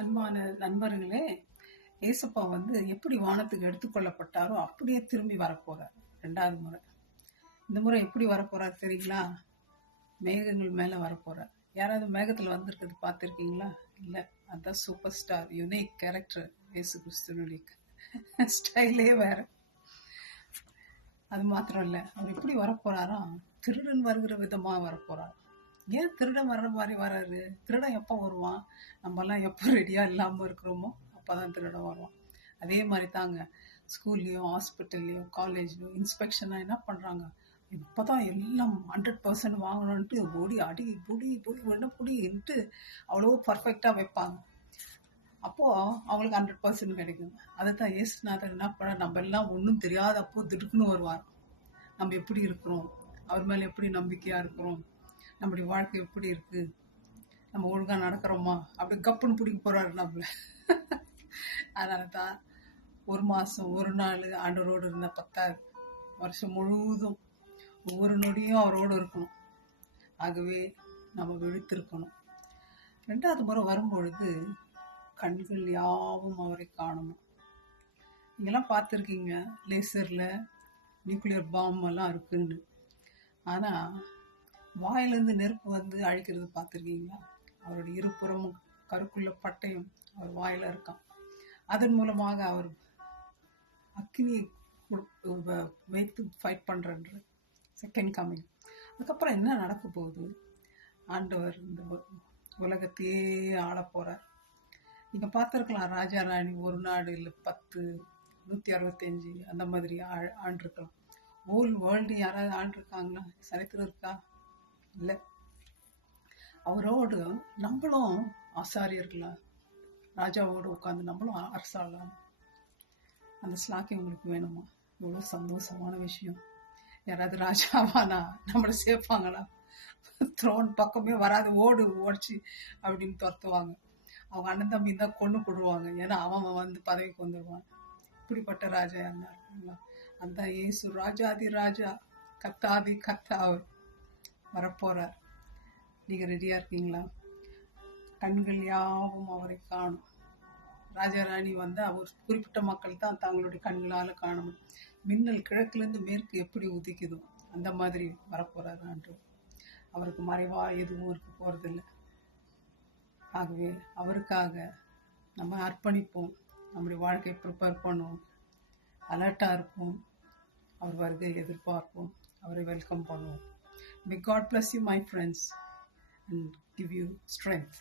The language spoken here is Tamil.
அன்பான நண்பர்களே, ஏசப்பா எப்படி வானத்துக்கு எடுத்துக்கொள்ளப்பட்டாரோ அப்படியே திரும்பி வரப்போறார். 2வது முறை. இந்த முறை எப்படி வரப்போறார் தெரியுங்களா? மேகங்கள் மேல வரப்போறார். யாராவது மேகத்துல வந்திருக்கிறது பார்த்துருக்கீங்களா? இல்ல. அதான் சூப்பர் ஸ்டார், யுனிக் கேரக்டர். இயேசு கிறிஸ்துவனுடைய ஸ்டைலே வேற. அது மாத்திரம் இல்ல, அவர் எப்படி வரப்போறாராம்? திருடன் வருகிற விதமா வரப்போறார். ஏன் திருடன் வர்ற மாதிரி வராரு? திருடன் எப்போ வருவான்? நம்மலாம் எப்போ ரெடியா இல்லாம இருக்கிறோமோ அப்பதான் திருடன் வருவான். அதே மாதிரி தாங்க, ஸ்கூல்லையும் ஹாஸ்பிட்டல்லையும் காலேஜ்லையும் இன்ஸ்பெக்ஷனா என்ன பண்றாங்க? இப்போதான் எல்லாம் 100% வாங்கணும்ட்டு பொடி அடி புடி புடி வேணா புடின்ட்டு அவ்வளோ பர்ஃபெக்டா வைப்பாங்க. அப்போ அவங்களுக்கு 100% கிடைக்கும். அதைத்தான் இயேசுநாதர் என்ன பண்ண, நம்ம எல்லாம் ஒன்றும் தெரியாத அப்போ திடுக்குன்னு வருவார். நம்ம எப்படி இருக்கிறோம், அவர் மேல எப்படி நம்பிக்கையா இருக்கிறோம், நம்முடைய வாழ்க்கை எப்படி இருக்கு, நம்ம ஒழுங்கா நடக்கிறோமா, அப்படி கப்புன்னு பிடிக்க போறாரு நம்மள. அதனால தான் 1 மாசம் 1 நாள் ஆண்டவரோடு இருந்த 10 வருஷம் முழுவதும் ஒவ்வொரு நொடியும் அவரோடு இருக்கணும். ஆகவே நம்ம விழித்திருக்கணும். 2வது முறை வரும்பொழுது கண்கள் யாவும் அவரை காணணும். நீங்கெல்லாம் பார்த்துருக்கீங்க, லேசர்ல நியூக்ளியர் பாம் எல்லாம் இருக்குன்னு. ஆனா வாயிலிருந்து நெருப்பு அழிக்கிறது பார்த்துருக்கீங்களா? அவருடைய இருபுறமும் கருக்குள்ள பட்டயம் அவர் வாயில இருக்கான். அதன் மூலமாக அவர் அக்னியை வைத்து ஃபைட் பண்றன்ற செகண்ட் கமிங். அதுக்கப்புறம் என்ன நடக்க போகுது? ஆண்டவர் இந்த உலகத்தையே ஆள போறார். நீங்க பார்த்துருக்கலாம், ராஜா ராணி ஒரு நாடு இல்லை 10 165 அந்த மாதிரி ஆண்டிருக்கலாம். ஹோல் வேர்ல்டு யாராவது ஆண்டிருக்காங்களா? சரித்திரம் இருக்கா? இல்லை. அவரோடு நம்மளும் ஆசாரியர்களா ராஜாவோடு உட்காந்து நம்மளும் அரசாளலாம். அந்த ஸ்லாக்கி உங்களுக்கு வேணுமா? எவ்வளோ சந்தோஷமான விஷயம். யாராவது ராஜாவானா நம்மளை சேர்ப்பாங்களா? த்ரோன் பக்கமே வராது, ஓடிச்சு அப்படின்னு துரத்துவாங்க. அவங்க அண்ணன் தம்பி தான் கொண்டு போடுவாங்க. ஏன்னா அவன் பதவிக்கு வந்துடுவான். இப்படிப்பட்ட ராஜா இருந்தாருங்களா? அந்த இயேசு ராஜாதி ராஜா, கத்தாதி கத்தா அவர் வரப்போறார். நீங்க ரெடியா இருக்கீங்களா? கண்கள் யாவும் அவரை காணும். ராஜா ராணி அவர் குறிப்பிட்ட மக்கள் தான் தங்களுடைய கண்களால காணணும். மின்னல் கிழக்குலேருந்து மேற்கு எப்படி உதிக்குதோ அந்த மாதிரி வரப்போறாரு ஆண்டு. அவருக்கு மறைவா எதுவும் இருக்க போறதில்லை. ஆகவே அவருக்காக நம்ம அர்ப்பணிப்போம். நம்முடைய வாழ்க்கையை ப்ரிப்பேர் பண்ணுவோம். அலர்ட்டா இருப்போம். அவர் வருகை எதிர்பார்ப்போம். அவரை வெல்கம் பண்ணுவோம். May God bless you, my friends, and give you strength.